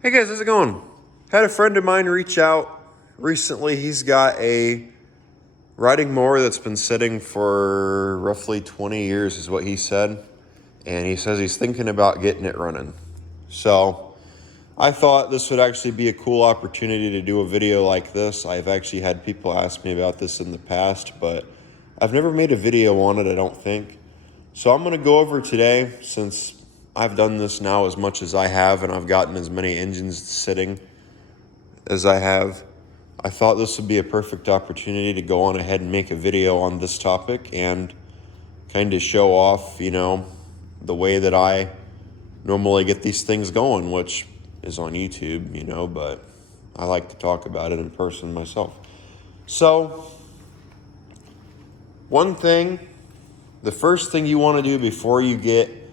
Hey guys, how's it going? Had a friend of mine reach out recently. He's got a riding mower that's been sitting for roughly 20 years, is what he said. And he says he's thinking about getting it running. So I thought this would actually be a cool opportunity to do a video like this. I've actually had people ask me about this in the past, but I've never made a video on it, I don't think. So I'm going to go over today, since I've done this now as much as I have and I've gotten as many engines sitting as I have. I thought this would be a perfect opportunity to go on ahead and make a video on this topic and kind of show off, the way that I normally get these things going, which is on YouTube, but I like to talk about it in person myself. So, the first thing you want to do before you get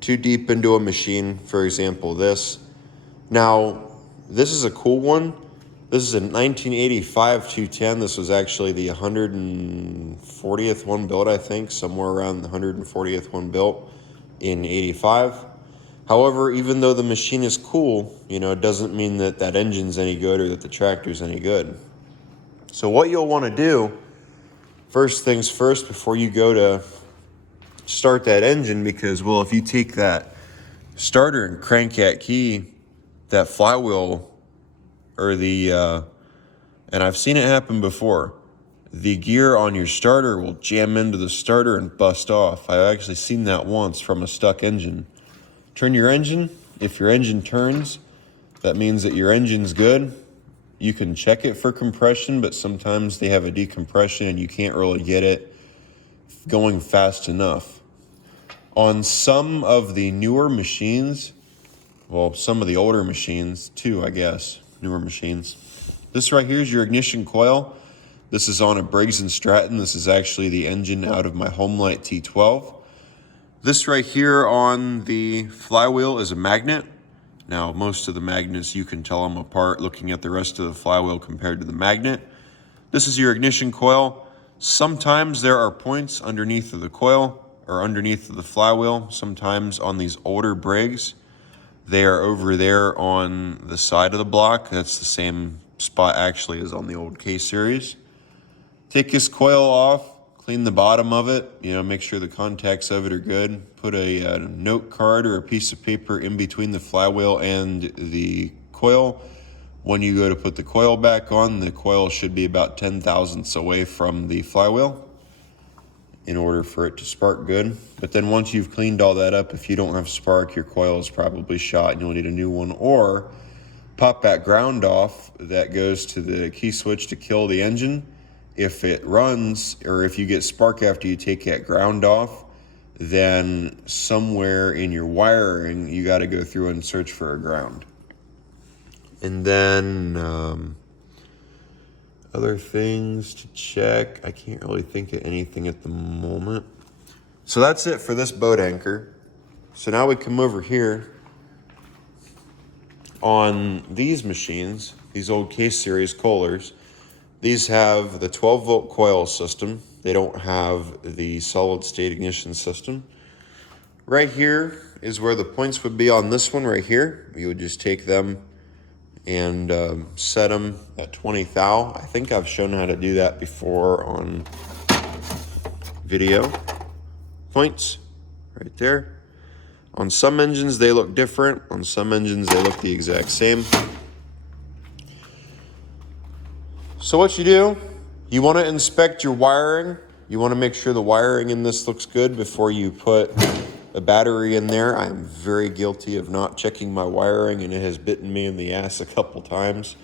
too deep into a machine, for example, this. Now, this is a cool one. This is a 1985 210. This was actually the 140th one built, I think, somewhere around the 140th one built in 85. However, even though the machine is cool, it doesn't mean that that engine's any good or that the tractor's any good. So what you'll want to do, first things first, before you go to start that engine, because, well, if you take that starter and crank that key, that flywheel, or and I've seen it happen before, the gear on your starter will jam into the starter and bust off. I've actually seen that once from a stuck engine. Turn your engine. If your engine turns, that means that your engine's good. You can check it for compression, but sometimes they have a decompression and you can't really get it going fast enough. On some of the newer machines, well, some of the older machines too, I guess, newer machines. This right here is your ignition coil. This is on a Briggs & Stratton. This is actually the engine out of my Homelite T12. This right here on the flywheel is a magnet. Now, most of the magnets, you can tell them apart looking at the rest of the flywheel compared to the magnet. This is your ignition coil. Sometimes there are points underneath of the coil or underneath of the flywheel. Sometimes on these older Briggs, they are over there on the side of the block. That's the same spot actually as on the old K-Series. Take this coil off, clean the bottom of it, make sure the contacts of it are good. Put a note card or a piece of paper in between the flywheel and the coil. When you go to put the coil back on, the coil should be about 10 thousandths away from the flywheel in order for it to spark good. But then once you've cleaned all that up, if you don't have spark, your coil is probably shot and you'll need a new one. Or pop that ground off that goes to the key switch to kill the engine. If it runs, or if you get spark after you take that ground off, then somewhere in your wiring, you got to go through and search for a ground. And then other things to check. I can't really think of anything at the moment. So that's it for this boat anchor. So now we come over here on these machines, these old K-Series Kohlers. These have the 12-volt coil system. They don't have the solid-state ignition system. Right here is where the points would be on this one right here. You would just take them and set them at 20 thou. I think I've shown how to do that before on video. Points right there. On some engines, they look different. On some engines, they look the exact same. So what you do, you want to inspect your wiring. You want to make sure the wiring in this looks good before you put a battery in there. I am very guilty of not checking my wiring, and it has bitten me in the ass a couple times.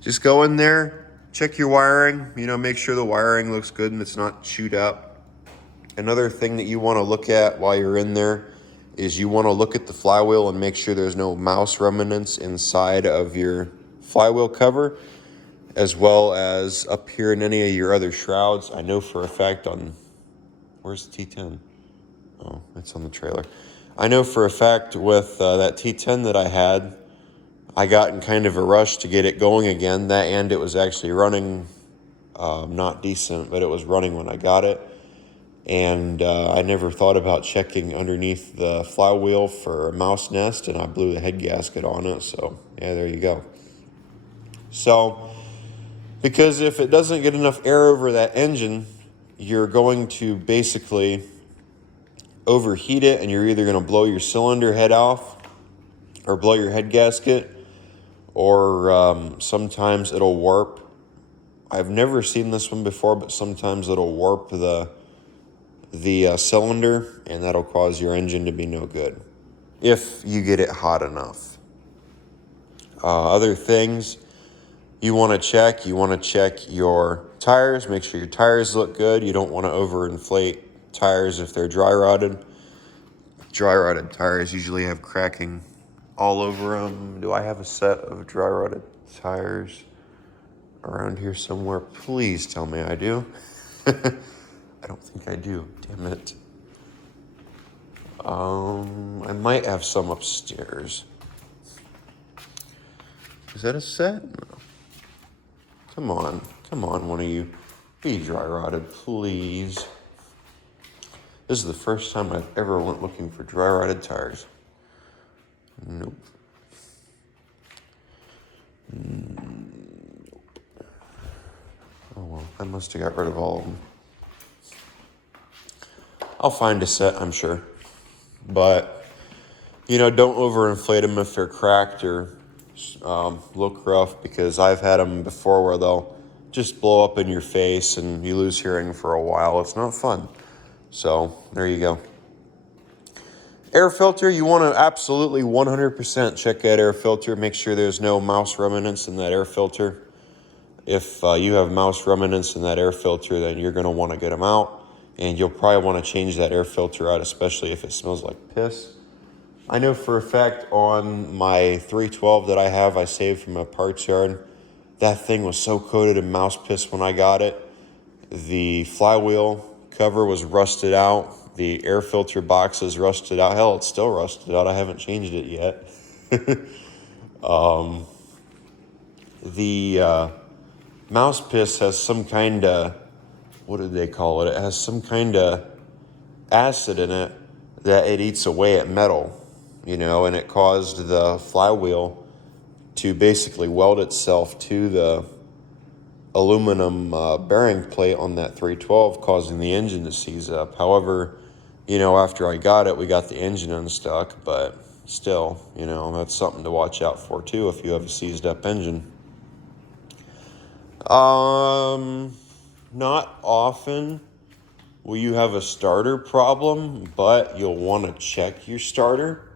Just go in there, check your wiring, make sure the wiring looks good and it's not chewed up. Another thing that you want to look at while you're in there is you want to look at the flywheel and make sure there's no mouse remnants inside of your flywheel cover, as well as up here in any of your other shrouds. I know for a fact where's the T10? Oh, it's on the trailer. I know for a fact with that T10 that I had, I got in kind of a rush to get it going again. That, and it was actually running not decent, but it was running when I got it. And I never thought about checking underneath the flywheel for a mouse nest, and I blew the head gasket on it. So yeah, there you go. So because if it doesn't get enough air over that engine, you're going to basically overheat it, and you're either going to blow your cylinder head off or blow your head gasket, or sometimes it'll warp. I've never seen this one before, but sometimes it'll warp the cylinder, and that'll cause your engine to be no good if you get it hot enough. Other things you want to check your tires. Make sure your tires look good. You don't want to overinflate tires if they're dry rotted. Dry rotted tires usually have cracking all over them. Do I have a set of dry rotted tires around here somewhere? Please tell me I do. I don't think I do. Damn it. I might have some upstairs. Is that a set? No. Come on, one of you. Be dry rotted, please. This is the first time I've ever went looking for dry rotted tires. Nope. Oh well, I must have got rid of all of them. I'll find a set, I'm sure. But, don't overinflate them if they're cracked or look rough, because I've had them before where they'll just blow up in your face and you lose hearing for a while. It's not fun. So, there you go. Air filter, you want to absolutely 100% check that air filter. Make sure there's no mouse remnants in that air filter. If you have mouse remnants in that air filter, then you're going to want to get them out. And you'll probably want to change that air filter out, especially if it smells like piss. I know for a fact on my 312 that I saved from a parts yard, that thing was so coated in mouse piss when I got it. The flywheel cover was rusted out. The air filter box is rusted out. Hell, it's still rusted out. I haven't changed it yet. The mouse piss has some kind of, what did they call it? It has some kind of acid in it that it eats away at metal, and it caused the flywheel to basically weld itself to the aluminum bearing plate on that 312, causing the engine to seize up. However, after I got it, we got the engine unstuck, but still, that's something to watch out for too if you have a seized up engine. Not often will you have a starter problem, but you'll want to check your starter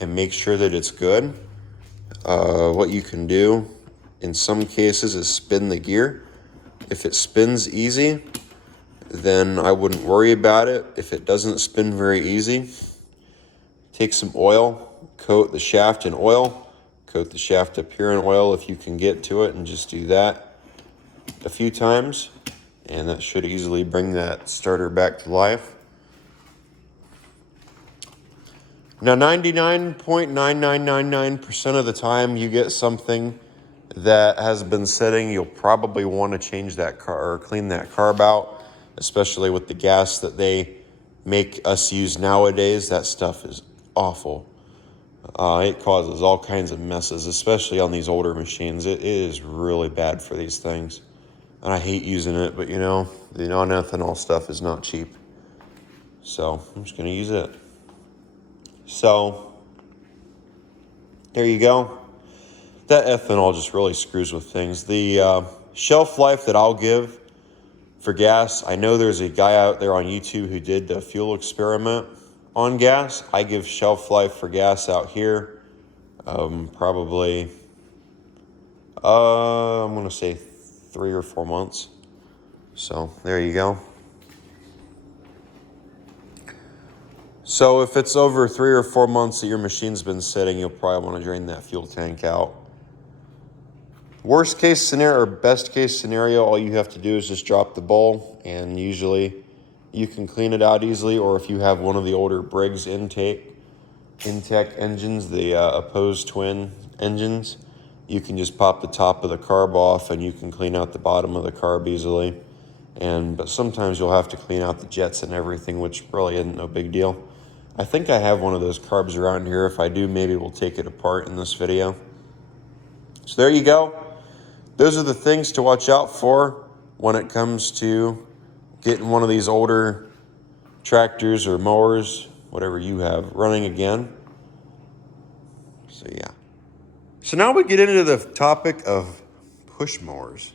and make sure that it's good. What you can do in some cases is spin the gear. If it spins easy, then I wouldn't worry about it. If it doesn't spin very easy, take some oil, coat the shaft in oil, coat the shaft up here in oil if you can get to it, and just do that a few times. And that should easily bring that starter back to life. Now, 99.9999% of the time you get something that has been sitting, you'll probably want to change that car or clean that carb out, especially with the gas that they make us use nowadays. That stuff is awful. It causes all kinds of messes, especially on these older machines. It is really bad for these things. And I hate using it, but the non-ethanol stuff is not cheap. So I'm just going to use it. So there you go. That ethanol just really screws with things. The shelf life that I'll give for gas, I know there's a guy out there on YouTube who did the fuel experiment on gas. I give shelf life for gas out here probably, I'm going to say 3 or 4 months. So there you go. So if it's over 3 or 4 months that your machine's been sitting, you'll probably want to drain that fuel tank out. Worst case scenario or best case scenario, all you have to do is just drop the bowl, and usually you can clean it out easily. Or if you have one of the older Briggs Intech engines, the opposed twin engines, you can just pop the top of the carb off and you can clean out the bottom of the carb easily. But sometimes you'll have to clean out the jets and everything, which really isn't no big deal. I think I have one of those carbs around here. If I do, maybe we'll take it apart in this video. So there you go. Those are the things to watch out for when it comes to getting one of these older tractors or mowers, whatever you have, running again. So yeah. So now we get into the topic of push mowers.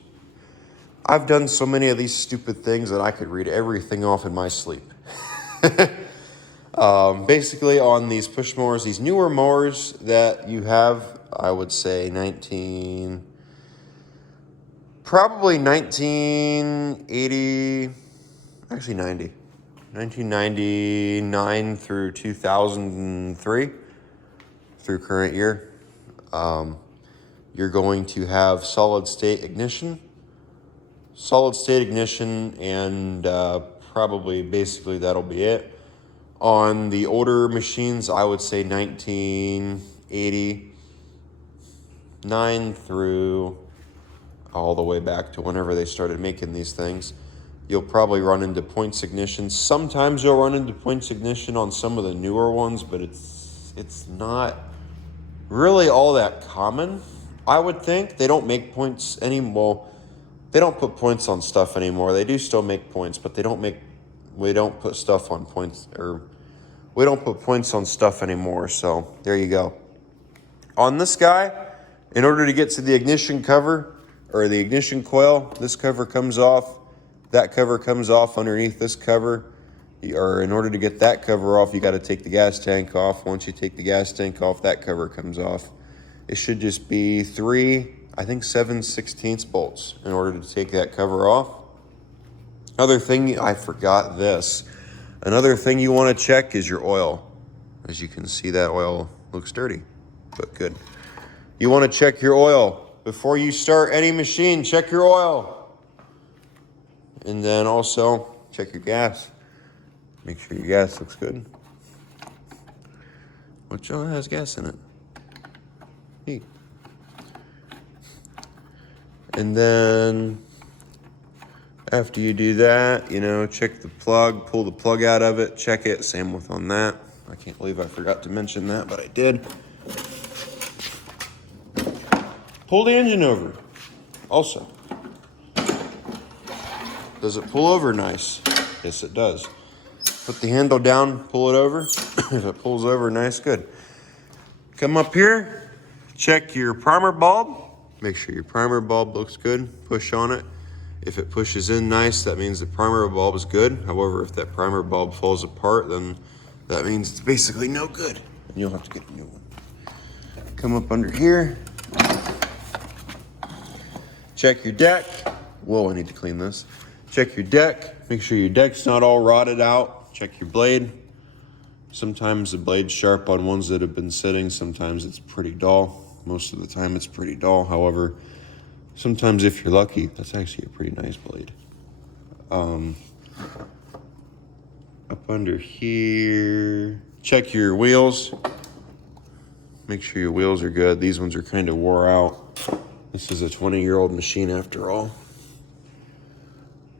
I've done so many of these stupid things that I could read everything off in my sleep. Basically on these push mowers, these newer mowers that you have, I would say probably 1980, actually 90. 1999 through 2003, through current year. You're going to have solid state ignition, and probably basically that'll be it. On the older machines, I would say 1989 through all the way back to whenever they started making these things. You'll probably run into points ignition. Sometimes you'll run into points ignition on some of the newer ones, but it's not really all that common, I would think. They don't make points anymore. They don't put points on stuff anymore. They do still make points, but we don't put stuff on points, or we don't put points on stuff anymore. So there you go. On this guy, in order to get to the ignition cover or the ignition coil, this cover comes off. That cover comes off underneath this cover. Or in order to get that cover off, you got to take the gas tank off. Once you take the gas tank off, that cover comes off. It should just be 7/16 bolts in order to take that cover off. Another thing, I forgot this. Another thing you want to check is your oil. As you can see, that oil looks dirty, but good. You want to check your oil. Before you start any machine, check your oil. And then also check your gas. Make sure your gas looks good. Which one has gas in it? Neat. And then after you do that, check the plug, pull the plug out of it, check it. Same with on that. I can't believe I forgot to mention that, but I did. Pull the engine over. Also, does it pull over nice? Yes, it does. Put the handle down, pull it over. If it pulls over nice, good. Come up here, check your primer bulb. Make sure your primer bulb looks good. Push on it. If it pushes in nice, that means the primer bulb is good. However, if that primer bulb falls apart, then that means it's basically no good, and you'll have to get a new one. Come up under here. Check your deck. Whoa, I need to clean this. Check your deck. Make sure your deck's not all rotted out. Check your blade. Sometimes the blade's sharp on ones that have been sitting. Sometimes it's pretty dull. Most of the time it's pretty dull. However, sometimes if you're lucky, that's actually a pretty nice blade. Up under here, check your wheels. Make sure your wheels are good. These ones are kind of wore out. This is a 20-year-old machine after all.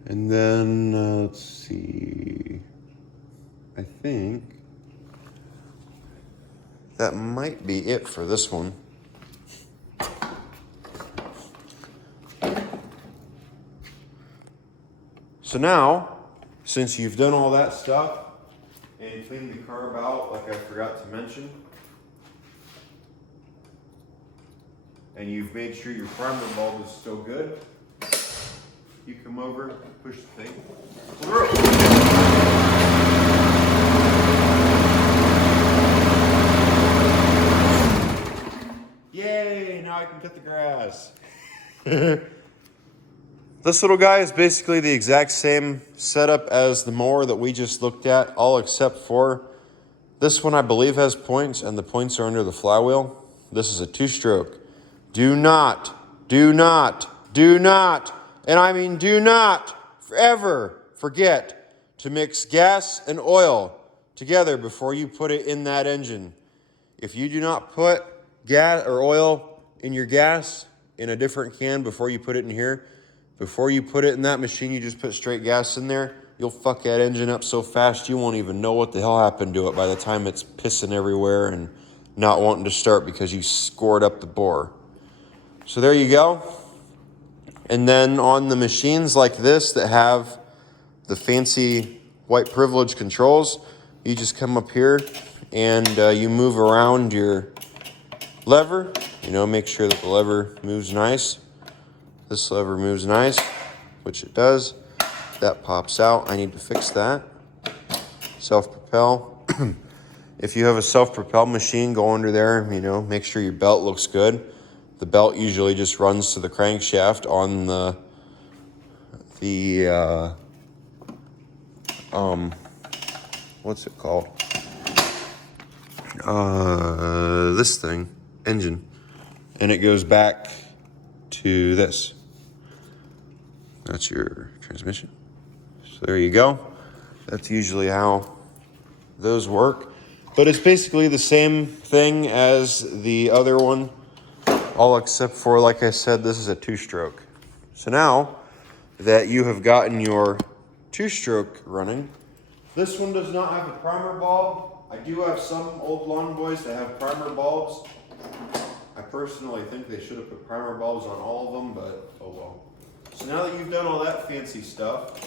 And then, let's see, I think that might be it for this one. So now, since you've done all that stuff and cleaned the carb out like I forgot to mention, and you've made sure your primer bulb is still good, you come over, push the thing through. Yay, now I can cut the grass. This little guy is basically the exact same setup as the mower that we just looked at, all except for this one I believe has points, and the points are under the flywheel. This is a 2-stroke. Do not, and I mean do not ever forget to mix gas and oil together before you put it in that engine. If you do not put gas or oil in your gas in a different can before you put it in here, before you put it in that machine, you just put straight gas in there, you'll fuck that engine up so fast you won't even know what the hell happened to it by the time it's pissing everywhere and not wanting to start because you scored up the bore. So there you go. And then on the machines like this that have the fancy white privilege controls, you just come up here and you move around your lever. You know, make sure that the lever moves nice. This lever moves nice, which it does. That pops out. I need to fix that. Self-propel. If you have a self-propel machine, go under there, you know, make sure your belt looks good. The belt usually just runs to the crankshaft on what's it called? This thing, engine. And it goes back to this. That's your transmission. So there you go. That's usually how those work. But it's basically the same thing as the other one, all except for, like I said, this is a two-stroke. So now that you have gotten your two-stroke running, this one does not have a primer bulb. I do have some old lawn boys that have primer bulbs. I personally think they should have put primer bulbs on all of them, but oh well. So now that you've done all that fancy stuff,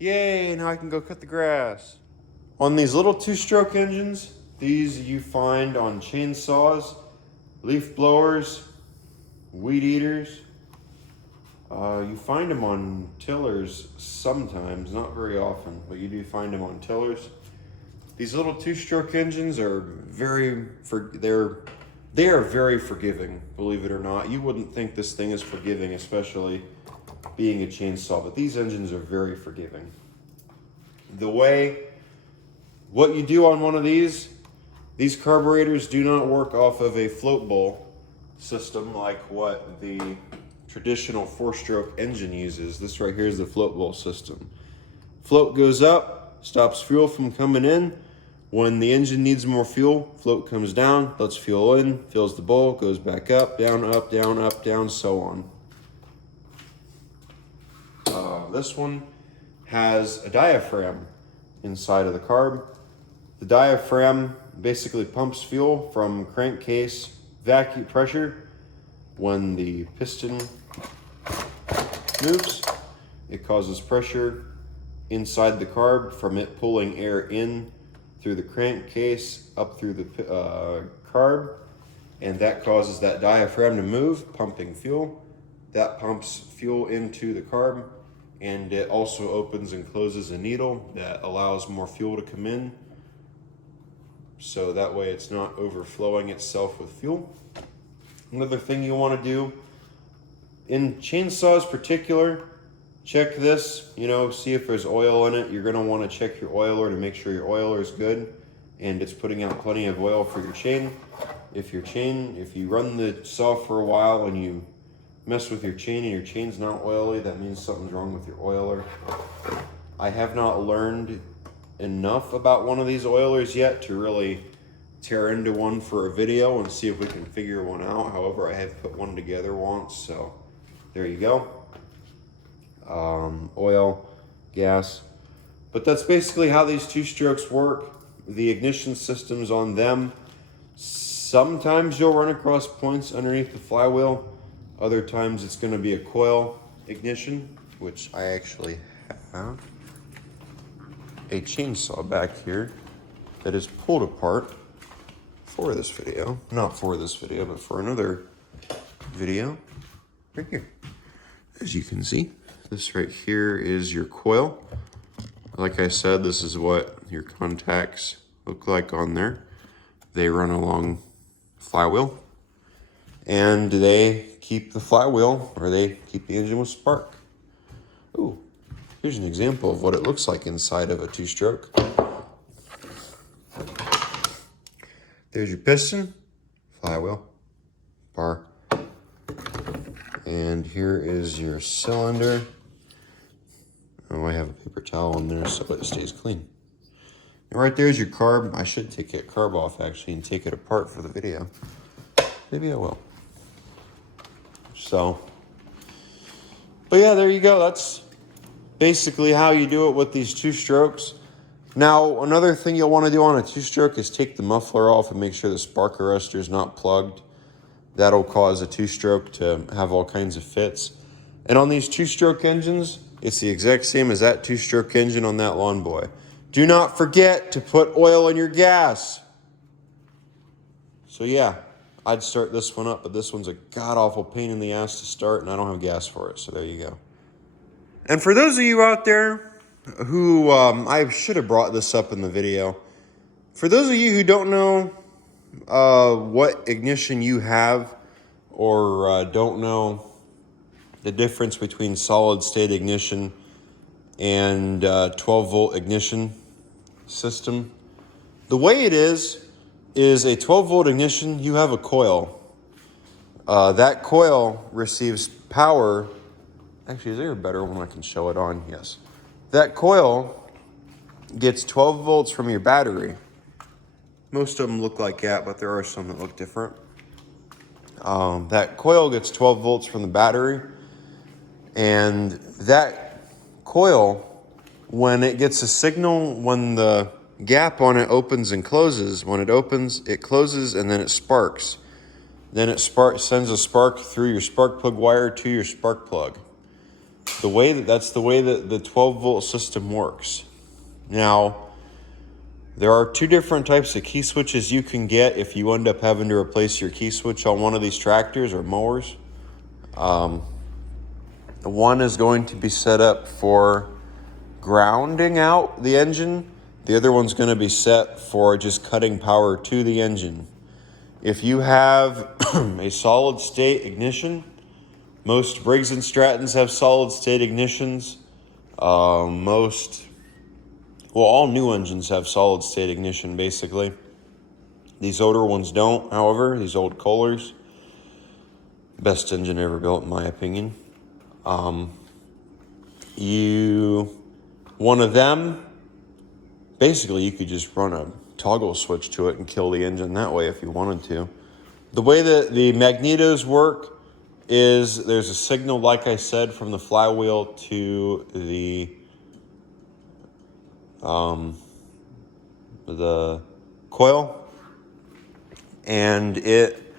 yay, now I can go cut the grass. On these little two-stroke engines, these you find on chainsaws, leaf blowers, weed eaters. You find them on tillers sometimes, not very often, but you do find them on tillers. These little two-stroke engines are they are very forgiving, believe it or not. You wouldn't think this thing is forgiving, especially being a chainsaw, but these engines are very forgiving. What you do on one of these carburetors do not work off of a float bowl system like what the traditional four-stroke engine uses. This right here is the float bowl system. Float goes up, stops fuel from coming in. When the engine needs more fuel, float comes down, lets fuel in, fills the bowl, goes back up, down, so on. This one has a diaphragm inside of the carb. The diaphragm basically pumps fuel from crankcase vacuum pressure. When the piston moves, it causes pressure inside the carb from it pulling air in through the crankcase up through the carb, and that causes that diaphragm to move, pumping fuel. That pumps fuel into the carb, and it also opens and closes a needle that allows more fuel to come in, so that way it's not overflowing itself with fuel. Another thing you want to do in chainsaws particular, check this, see if there's oil in it. You're going to want to check your oiler to make sure your oiler is good and it's putting out plenty of oil for your chain. If you run the saw for a while and you mess with your chain and your chain's not oily, that means something's wrong with your oiler. I have not learned enough about one of these oilers yet to really tear into one for a video and see if we can figure one out. However, I have put one together once, so there you go. Oil, gas. But that's basically how these two strokes work. The ignition systems on them, sometimes you'll run across points underneath the flywheel. Other times it's going to be a coil ignition, which I actually have a chainsaw back here that is pulled apart for this video. Not for this video, but for another video right here. As you can see, this right here is your coil. Like I said, this is what your contacts look like on there. They run along flywheel, and they keep the flywheel, or they keep the engine with spark. Ooh, Here's an example of what it looks like inside of a two-stroke. There's your piston, flywheel, bar. And here is your cylinder. Oh, I have a paper towel in there so it stays clean. And right there's your carb. I should take that carb off actually and take it apart for the video. Maybe I will. So, but yeah, there you go. That's basically how you do it with these two strokes. Now, another thing you'll want to do on a two-stroke is take the muffler off and make sure the spark arrestor is not plugged. That'll cause a two-stroke to have all kinds of fits. And on these two-stroke engines, it's the exact same as that two-stroke engine on that Lawn Boy. Do not forget to put oil in your gas. So yeah, I'd start this one up, but this one's a god-awful pain in the ass to start, and I don't have gas for it, so there you go. And for those of you out there who, I should have brought this up in the video. For those of you who don't know what ignition you have, or don't know the difference between solid state ignition and 12 volt ignition system, the way it is a 12 volt ignition. You have a coil. That coil receives power. Actually, is there a better one I can show it on? Yes. That coil gets 12 volts from your battery. Most of them look like that, but there are some that look different. That coil gets 12 volts from the battery, and that coil, when it gets a signal, when the gap on it opens and closes, when it opens, it closes, and then it sparks. Then it sends a spark through your spark plug wire to your spark plug. That's the way that the 12 volt system works. Now, there are two different types of key switches you can get if you end up having to replace your key switch on one of these tractors or mowers. One is going to be set up for grounding out the engine. The other one's going to be set for just cutting power to the engine. If you have a solid state ignition, most Briggs & Strattons have solid state ignitions. All new engines have solid state ignition, basically. These older ones don't, however, these old Kohlers. Best engine ever built, in my opinion. One of them, basically you could just run a toggle switch to it and kill the engine that way if you wanted to. The way that the magnetos work is there's a signal, like I said, from the flywheel to the coil, and it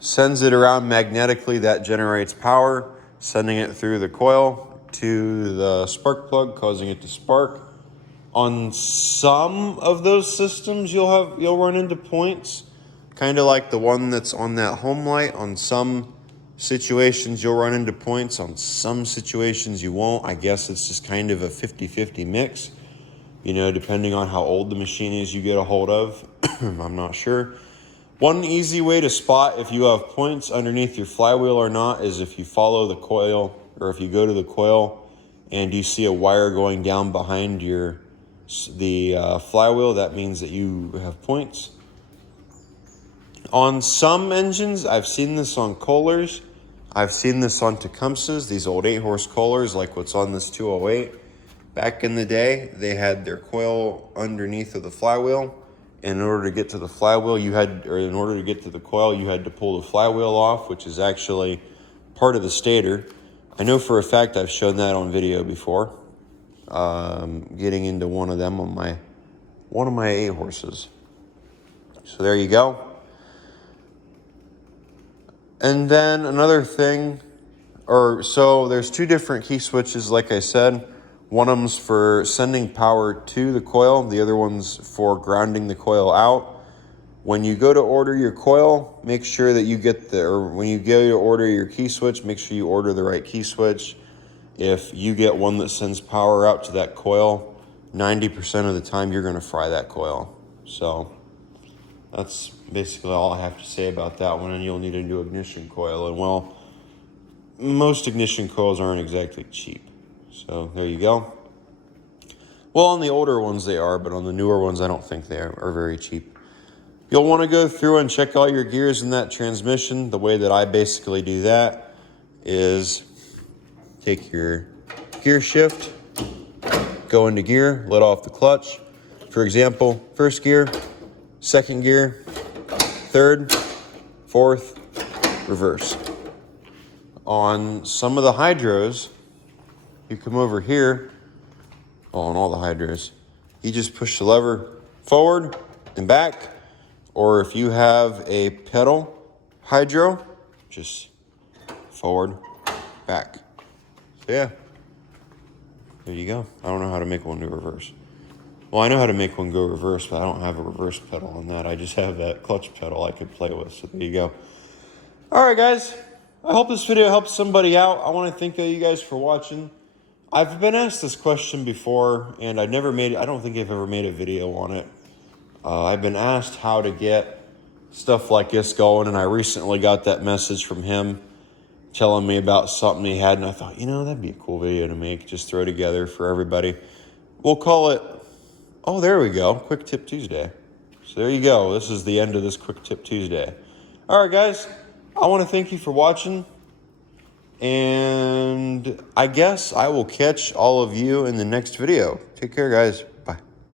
sends it around magnetically. That generates power, sending it through the coil to the spark plug, causing it to spark. On some of those systems, you'll run into points, kind of like the one that's on that home light. On some situations, you'll run into points. On some situations, you won't. I guess it's just kind of a 50-50 mix, depending on how old the machine is you get a hold of. I'm not sure. One easy way to spot if you have points underneath your flywheel or not is if you follow the coil, or if you go to the coil and you see a wire going down behind the flywheel, that means that you have points. On some engines, I've seen this on Kohlers, I've seen this on Tecumsehs, these old 8-horse Kohlers, like what's on this 208. Back in the day, they had their coil underneath of the flywheel. And in order to get to the flywheel, in order to get to the coil, you had to pull the flywheel off, which is actually part of the stator. I know for a fact I've shown that on video before. Getting into one of them on one of my 8-horses. So there you go. And then another thing, so there's two different key switches, like I said. One of them's for sending power to the coil. The other one's for grounding the coil out. When you go to order your coil, make sure that you when you go to order your key switch, make sure you order the right key switch. If you get one that sends power out to that coil, 90% of the time you're going to fry that coil. So that's basically all I have to say about that one. And you'll need a new ignition coil. And most ignition coils aren't exactly cheap. So there you go. Well, on the older ones they are, but on the newer ones I don't think they are very cheap. You'll want to go through and check all your gears in that transmission. The way that I basically do that is take your gear shift, go into gear, let off the clutch. For example, first gear, second gear, third, fourth, reverse. On some of the hydros, you come over here, on all the hydros, you just push the lever forward and back, or if you have a pedal hydro, just forward, back. So yeah, there you go. I don't know how to make one do reverse. Well, I know how to make one go reverse, but I don't have a reverse pedal on that. I just have that clutch pedal I could play with, so there you go. All right, guys. I hope this video helps somebody out. I want to thank you guys for watching. I've been asked this question before, and I don't think I've ever made a video on it. I've been asked how to get stuff like this going, and I recently got that message from him telling me about something he had, and I thought, that'd be a cool video to make, just throw together for everybody. We'll call it, oh, there we go, Quick Tip Tuesday. So there you go. This is the end of this Quick Tip Tuesday. All right, guys. I want to thank you for watching, and I guess I will catch all of you in the next video. Take care, guys.